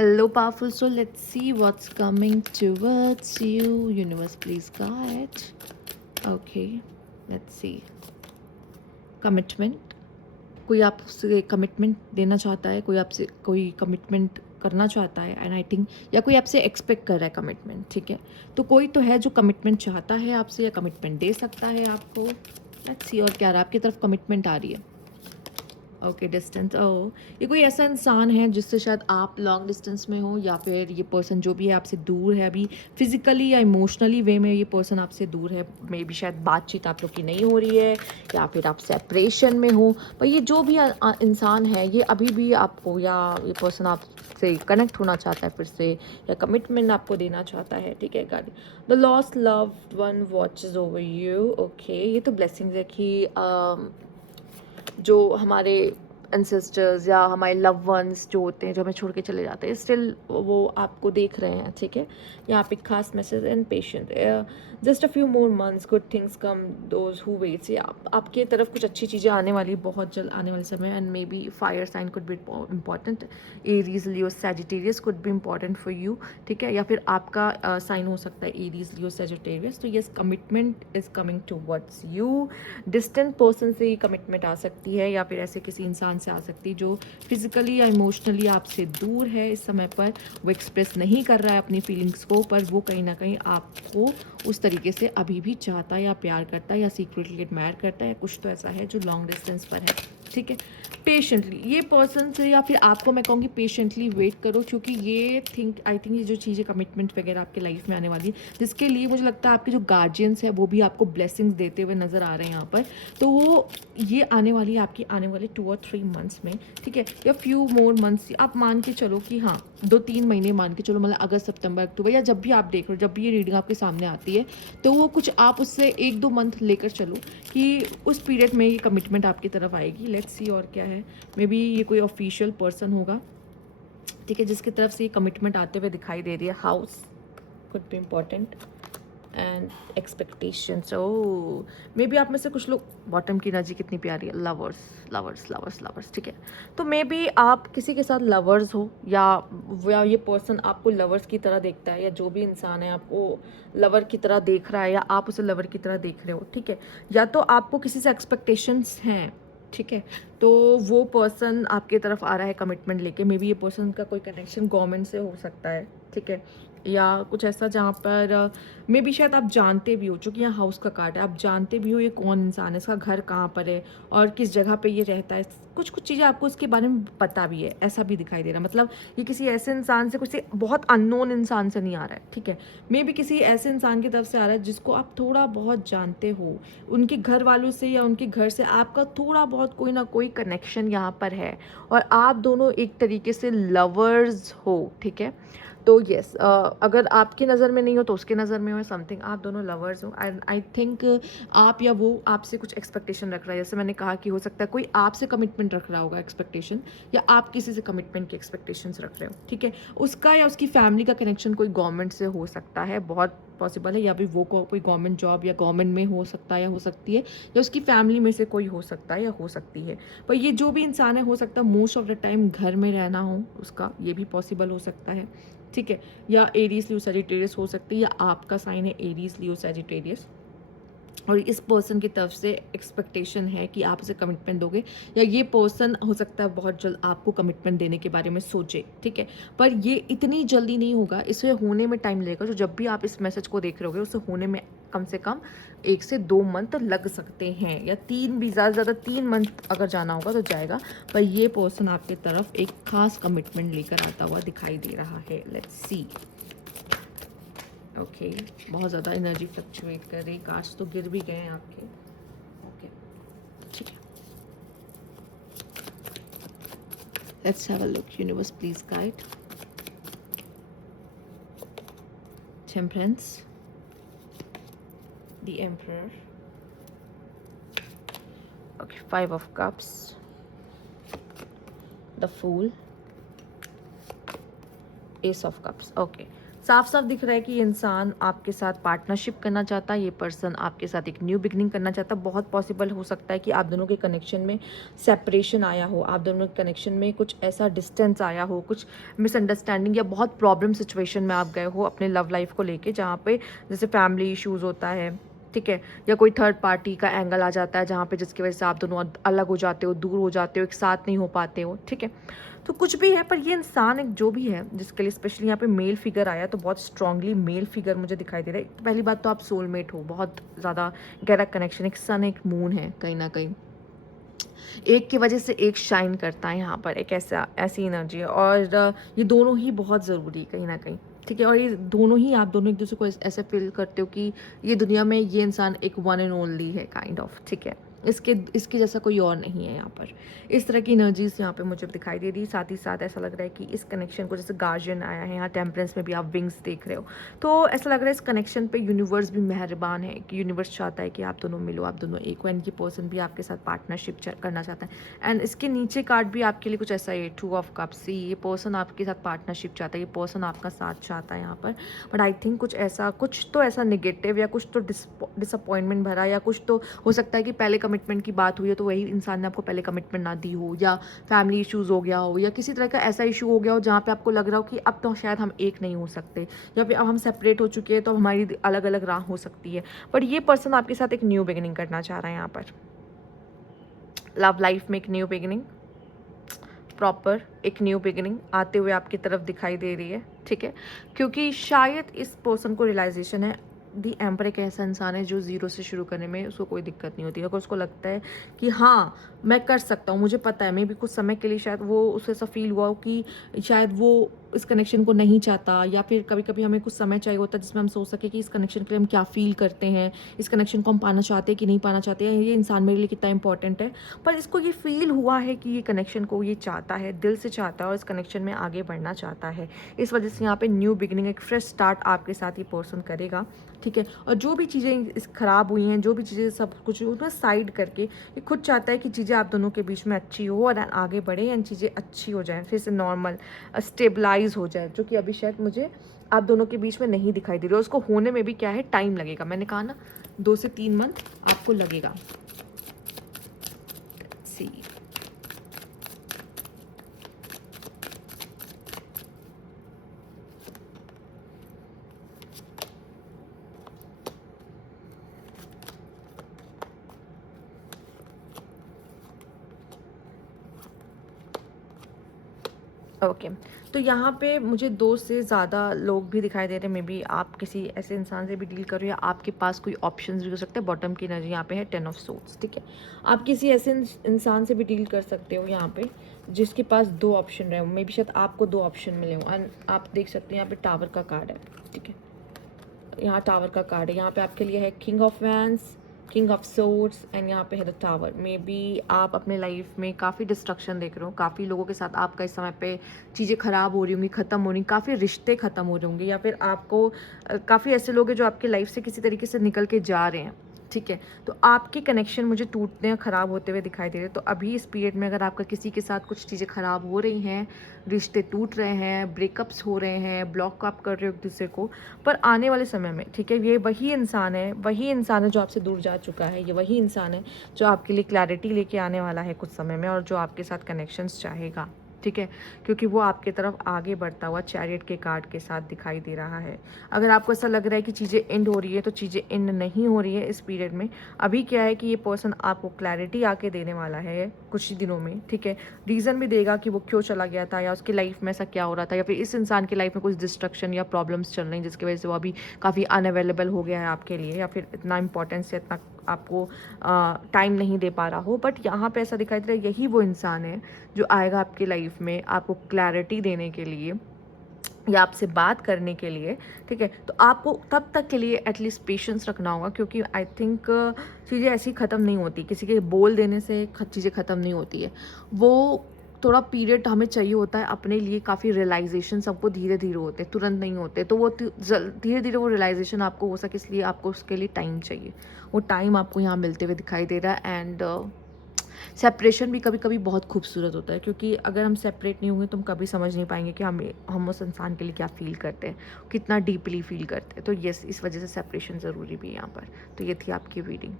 Hello, powerful soul. Let's see what's coming towards you. Universe, please guide. Okay, let's see. Commitment, कोई आपसे commitment देना चाहता है, कोई आपसे कोई कमिटमेंट करना चाहता है एंड आई थिंक, या कोई आपसे एक्सपेक्ट कर रहा है कमिटमेंट, ठीक है। तो कोई तो है जो कमिटमेंट चाहता है आपसे या कमिटमेंट दे सकता है आपको। लेट्स सी और क्या रहा, आपकी तरफ कमिटमेंट आ रही है। Okay, distance. ओ, ये कोई ऐसा इंसान है जिससे शायद आप लॉन्ग डिस्टेंस में हो, या फिर ये पर्सन जो भी है आपसे दूर है अभी, फिजिकली या इमोशनली वे में ये पर्सन आपसे दूर है। मे बी शायद बातचीत आप लोग की नहीं हो रही है, या फिर आप सेपरेशन में हो। पर ये जो भी इंसान है ये अभी भी आपको, या ये पर्सन आपसे कनेक्ट होना चाहता है फिर से, या कमिटमेंट आपको देना चाहता है, ठीक है। गाड़ी, the lost loved one watches over you. Okay, ये तो ब्लेसिंग्स है कि जो हमारे एंसेस्टर्स या हमारे लव वंस जो होते हैं, जो हमें छोड़ के चले जाते हैं, स्टिल वो आपको देख रहे हैं, ठीक है। यहाँ पे खास message and patient, just a few more months good things come those who waits. या आपके तरफ कुछ अच्छी चीज़ें आने वाली, बहुत जल्द आने वाले समय। And may be fire sign could be important, Aries Leo Sagittarius could be important for you, ठीक है। या फिर आपका साइन हो सकता है एरीज लियो सैजिटेरियस। तो yes, commitment is coming towards you. Distant person से ही कमिटमेंट आ सकती है, या फिर ऐसे किसी इंसान से आ सकती है जो फिजिकली या इमोशनली आपसे दूर है इस समय पर। वो एक्सप्रेस नहीं कर रहा है अपनी फीलिंग्स को, पर वो कहीं ना कहीं आपको उस तरीके से अभी भी चाहता है, या प्यार करता है, या सीक्रेटली एडमायर करता है, कुछ तो ऐसा है जो लॉन्ग डिस्टेंस पर है, ठीक है। पेशेंटली ये पर्सन से, या फिर आपको मैं कहूँगी पेशेंटली वेट करो, क्योंकि ये आई थिंक ये जो चीज़ें कमिटमेंट वगैरह आपके लाइफ में आने वाली है, जिसके लिए मुझे लगता है आपके जो गार्जियंस है वो भी आपको ब्लेसिंग्स देते हुए नज़र आ रहे हैं यहाँ पर। तो वो ये आने वाली है आपकी आने वाले 2 और 3 मंथ्स में, ठीक है, या फ्यू मोर मंथ्स। आप मान के चलो कि हाँ 2-3 महीने मान के चलो, मतलब अगस्त सितंबर अक्टूबर, या जब भी आप देख रहे हो, जब भी ये रीडिंग आपके सामने आती है, तो वो कुछ आप उससे 1-2 मंथ लेकर चलो कि उस पीरियड में ये कमिटमेंट आपकी तरफ आएगी। लेट्स सी और क्या है। मे बी ये कोई ऑफिशियल पर्सन होगा, ठीक है, जिसकी तरफ से ये कमिटमेंट आते हुए दिखाई दे रही है। House could be important and expectations. Oh, may be आप में से कुछ लोग, बॉटम की एनर्जी कितनी प्यारी है, लवर्स लवर्स लवर्स लवर्स, ठीक है। तो मे बी आप किसी के साथ लवर्स हो, या ये पर्सन आपको लवर्स की तरह देखता है, या जो भी इंसान है आपको लवर की तरह देख रहा है, या आप उसे लवर की तरह देख रहे हो, ठीक है। या तो आपको किसी से एक्सपेक्टेशंस हैं, ठीक है। तो वो पर्सन आपके तरफ आ रहा है कमिटमेंट लेके। मे बी ये पर्सन का कोई कनेक्शन गवर्नमेंट से हो सकता है, ठीक है, या कुछ ऐसा जहाँ पर मे बी शायद आप जानते भी हो, चूँकि यहाँ हाउस का कार्ड है, आप जानते भी हो ये कौन इंसान है, इसका घर कहाँ पर है और किस जगह पे ये रहता है। कुछ कुछ चीज़ें आपको इसके बारे में पता भी है, ऐसा भी दिखाई दे रहा है। मतलब ये किसी ऐसे इंसान से, कुछ बहुत अननोन इंसान से नहीं आ रहा है, ठीक है। मे बी किसी ऐसे इंसान की तरफ से आ रहा है जिसको आप थोड़ा बहुत जानते हो, उनके घर वालों से या उनके घर से आपका थोड़ा बहुत कोई ना कोई कनेक्शन यहाँ पर है, और आप दोनों एक तरीके से लवर्स हो, ठीक है। तो येस, अगर आपकी नज़र में नहीं हो तो उसके नज़र में हो, समथिंग आप दोनों लवर्स हो। एंड आई थिंक आप या वो आपसे कुछ एक्सपेक्टेशन रख रहा है। जैसे मैंने कहा कि हो सकता है कोई आपसे कमिटमेंट रख रहा होगा एक्सपेक्टेशन, या आप किसी से कमिटमेंट की एक्सपेक्टेशंस रख रहे हो, ठीक है। उसका या उसकी फैमिली का कनेक्शन कोई गवर्नमेंट से हो सकता है, बहुत पॉसिबल है, या भी वो कोई गवर्नमेंट जॉब या गवर्नमेंट में हो सकता है, या हो सकती है, या उसकी फैमिली में से कोई हो सकता है, या हो सकती है। पर ये जो भी इंसान है, हो सकता है मोस्ट ऑफ द टाइम घर में रहना हो उसका, ये भी पॉसिबल हो सकता है, ठीक है। या एरीज लियो सैजिटेरियस हो सकती है, या आपका साइन है एरीज लियो सैजिटेरियस, और इस पर्सन की तरफ से एक्सपेक्टेशन है कि आप उसे कमिटमेंट दोगे, या ये पर्सन हो सकता है बहुत जल्द आपको कमिटमेंट देने के बारे में सोचे, ठीक है। पर ये इतनी जल्दी नहीं होगा, इसे होने में टाइम लगेगा। जो जब भी आप इस मैसेज को देख रहे होगे, उसे होने में कम से कम 1 से 2 मंथ लग सकते हैं, या 3 भी, ज़्यादा से ज़्यादा 3 मंथ अगर जाना होगा तो जाएगा। पर ये पर्सन आपकी तरफ एक खास कमिटमेंट लेकर आता हुआ दिखाई दे रहा है। Let's see. ओके, बहुत ज़्यादा एनर्जी फ्लक्चुएट कर रही, कार्ड्स तो गिर भी गए हैं आपके। ओके, ठीक है, let's have a look. Universe please guide. Temperance, the emperor, okay, 5 of cups, the fool, ace of cups. Okay, साफ साफ दिख रहा है कि ये इंसान आपके साथ पार्टनरशिप करना चाहता है, ये पर्सन आपके साथ एक न्यू बिगनिंग करना चाहता है। बहुत पॉसिबल हो सकता है कि आप दोनों के कनेक्शन में सेपरेशन आया हो, आप दोनों के कनेक्शन में कुछ ऐसा डिस्टेंस आया हो, कुछ मिसअंडरस्टैंडिंग या बहुत प्रॉब्लम सिचुएशन में आप गए हो अपने लव लाइफ को लेके, जहाँ पे जैसे फैमिली इश्यूज़ होता है, ठीक है, या कोई थर्ड पार्टी का एंगल आ जाता है जहाँ पे जिसकी वजह से आप दोनों अलग हो जाते हो, दूर हो जाते हो, एक साथ नहीं हो पाते हो, ठीक है। तो कुछ भी है, पर ये इंसान एक जो भी है जिसके लिए स्पेशली यहाँ पे मेल फिगर आया, तो बहुत स्ट्रांगली मेल फिगर मुझे दिखाई दे रहा है। पहली बात तो आप सोलमेट हो, बहुत ज़्यादा गहरा कनेक्शन, एक सन एक मून है कहीं ना कहीं, एक की वजह से एक शाइन करता है यहाँ पर, एक ऐसी एनर्जी है। और ये दोनों ही बहुत ज़रूरी है कहीं ना कहीं, ठीक है। और ये दोनों ही, आप दोनों एक दूसरे को ऐसे फील करते हो कि ये दुनिया में ये इंसान एक वन एंड ओनली है, काइंड ऑफ, ठीक है। इसके जैसा कोई और नहीं है यहाँ पर। इस तरह की एनर्जीज यहाँ पे मुझे दिखाई दे रही। साथ ही साथ ऐसा लग रहा है कि इस कनेक्शन को, जैसे गार्जियन आया है यहाँ, टेम्परेंस में भी आप विंग्स देख रहे हो, तो ऐसा लग रहा है इस कनेक्शन पे यूनिवर्स भी मेहरबान है कि यूनिवर्स चाहता है कि आप दोनों मिलो, आप दोनों एक हो, एंड ये पर्सन भी आपके साथ पार्टनरशिप करना चाहता है। एंड इसके नीचे कार्ड भी आपके लिए कुछ ऐसा है, 2 ऑफ कप्स। ये पर्सन आपके साथ पार्टनरशिप चाहता है, ये पर्सन आपका साथ चाहता है यहाँ पर। बट आई थिंक कुछ तो ऐसा निगेटिव या कुछ तो डिसअपॉइंटमेंट भरा, या कुछ तो हो सकता है कि पहले कमिटमेंट की बात हुई है तो वही इंसान ने आपको पहले कमिटमेंट ना दी हो, या फैमिली इश्यूज़ हो गया हो, या किसी तरह का ऐसा इशू हो गया हो जहाँ पे आपको लग रहा हो कि अब तो शायद हम एक नहीं हो सकते, या फिर अब हम सेपरेट हो चुके हैं तो हमारी अलग अलग राह हो सकती है। बट ये पर्सन आपके साथ एक न्यू बिगिनिंग करना चाह रहा है यहाँ पर, लव लाइफ में एक न्यू बिगिनिंग, प्रॉपर एक न्यू बिगिनिंग आते हुए आपकी तरफ दिखाई दे रही है, ठीक है। क्योंकि शायद इस पर्सन को रियलाइजेशन है, दी एम्पर एक ऐसा इंसान है जो ज़ीरो से शुरू करने में उसको कोई दिक्कत नहीं होती। अगर उसको लगता है कि हाँ मैं कर सकता हूँ, मुझे पता है, मे भी कुछ समय के लिए शायद वो उसे ऐसा फील हुआ हो कि शायद वो इस कनेक्शन को नहीं चाहता, या फिर कभी कभी हमें कुछ समय चाहिए होता है जिसमें हम सोच सके कि इस कनेक्शन के लिए हम क्या फील करते हैं, इस कनेक्शन को हम पाना चाहते हैं कि नहीं पाना चाहते हैं, ये इंसान मेरे लिए कितना इंपॉर्टेंट है। पर इसको ये फील हुआ है कि ये कनेक्शन को ये चाहता है, दिल से चाहता है, और इस कनेक्शन में आगे बढ़ना चाहता है। इस वजह से यहाँ पे न्यू बिगिनिंग, एक फ्रेश स्टार्ट आपके साथ ये पर्सन करेगा, ठीक है। और जो भी चीज़ें इस खराब हुई हैं, जो भी चीज़ें सब कुछ उसमें साइड करके ये खुद चाहता है कि चीज़ें आप दोनों के बीच में अच्छी हो और आगे बढ़े, एंड चीज़ें अच्छी हो जाएं, फिर से नॉर्मल स्टेबलाइज हो जाए, जो कि अभी शायद मुझे आप दोनों के बीच में नहीं दिखाई दे रही। और उसको होने में भी क्या है, टाइम लगेगा। मैंने कहा ना 2 से 3 मंथ आपको लगेगा। सी ओके तो यहाँ पे मुझे 2 से ज़्यादा लोग भी दिखाई दे रहे हैं। मे बी आप किसी ऐसे इंसान से भी डील कर रहे हो, या आपके पास कोई ऑप्शंस भी हो सकते हैं। बॉटम की एनर्जी यहाँ पे है 10 ऑफ सोर्ड्स, ठीक है। आप किसी ऐसे इंसान से भी डील कर सकते हो यहाँ पे जिसके पास 2 ऑप्शन रहे हो। मे बी शायद आपको 2 ऑप्शन मिले हो। एंड आप देख सकते हैं यहाँ पे टावर का कार्ड है, ठीक है। यहाँ टावर का कार्ड है, यहाँ पे आपके लिए है king of wands, king of swords, and यहाँ पे है द टावर। मे बी आप अपने लाइफ में काफ़ी डिस्ट्रक्शन देख रहे हो, काफ़ी लोगों के साथ आपका इस समय पे चीज़ें ख़राब हो रही होंगी, ख़त्म हो रही, काफ़ी रिश्ते ख़त्म हो रहे होंगे, या फिर आपको काफ़ी ऐसे लोग हैं जो आपकी लाइफ से किसी तरीके से निकल के जा रहे हैं, ठीक है। तो आपके कनेक्शन मुझे टूटते हैं, ख़राब होते हुए दिखाई दे रहे हैं। तो अभी इस पीरियड में अगर आपका किसी के साथ कुछ चीज़ें ख़राब हो रही हैं, रिश्ते टूट रहे हैं, ब्रेकअप्स हो रहे हैं, ब्लॉक आप कर रहे हो एक दूसरे को, पर आने वाले समय में, ठीक है, ये वही इंसान है जो आपसे दूर जा चुका है। ये वही इंसान है जो आपके लिए क्लैरिटी लेके आने वाला है कुछ समय में, और जो आपके साथ कनेक्शंस चाहेगा, ठीक है। क्योंकि वो आपके तरफ आगे बढ़ता हुआ चैरियट के कार्ड के साथ दिखाई दे रहा है। अगर आपको ऐसा लग रहा है कि चीज़ें एंड हो रही है, तो चीज़ें एंड नहीं हो रही है इस पीरियड में। अभी क्या है कि ये पर्सन आपको क्लैरिटी आके देने वाला है कुछ ही दिनों में, ठीक है। रीज़न भी देगा कि वो क्यों चला गया था, या उसकी लाइफ में ऐसा क्या हो रहा था, या फिर इस इंसान की लाइफ में कुछ डिस्ट्रक्शन या प्रॉब्लम्स चल रही हैं जिसकी वजह से वो अभी काफ़ी अनअवेलेबल हो गया है आपके लिए, या फिर इतना इंपॉर्टेंस या इतना आपको टाइम नहीं दे पा रहा हो। बट यहाँ पे ऐसा दिखाई दे रहा है यही वो इंसान है जो आएगा आपकी लाइफ में आपको क्लैरिटी देने के लिए, या आपसे बात करने के लिए, ठीक है। तो आपको तब तक के लिए एटलीस्ट पेशेंस रखना होगा, क्योंकि आई थिंक चीज़ें ऐसी ख़त्म नहीं होती, किसी के बोल देने से चीज़ें ख़त्म नहीं होती है। वो थोड़ा पीरियड हमें चाहिए होता है अपने लिए, काफ़ी रियलाइजेशन सबको धीरे धीरे होते हैं, तुरंत नहीं होते। तो वो धीरे धीरे वो रियलाइजेशन आपको हो सके, इसलिए आपको उसके लिए टाइम चाहिए। वो टाइम आपको यहाँ मिलते हुए दिखाई दे रहा है। एंड सेपरेशन भी कभी कभी बहुत खूबसूरत होता है, क्योंकि अगर हम सेपरेट नहीं होंगे तो हम कभी समझ नहीं पाएंगे कि हम उस इंसान के लिए क्या फ़ील करते हैं, कितना डीपली फ़ील करते हैं। तो यस, इस वजह से सेपरेशन ज़रूरी भी है यहाँ पर। तो ये थी आपकी रीडिंग।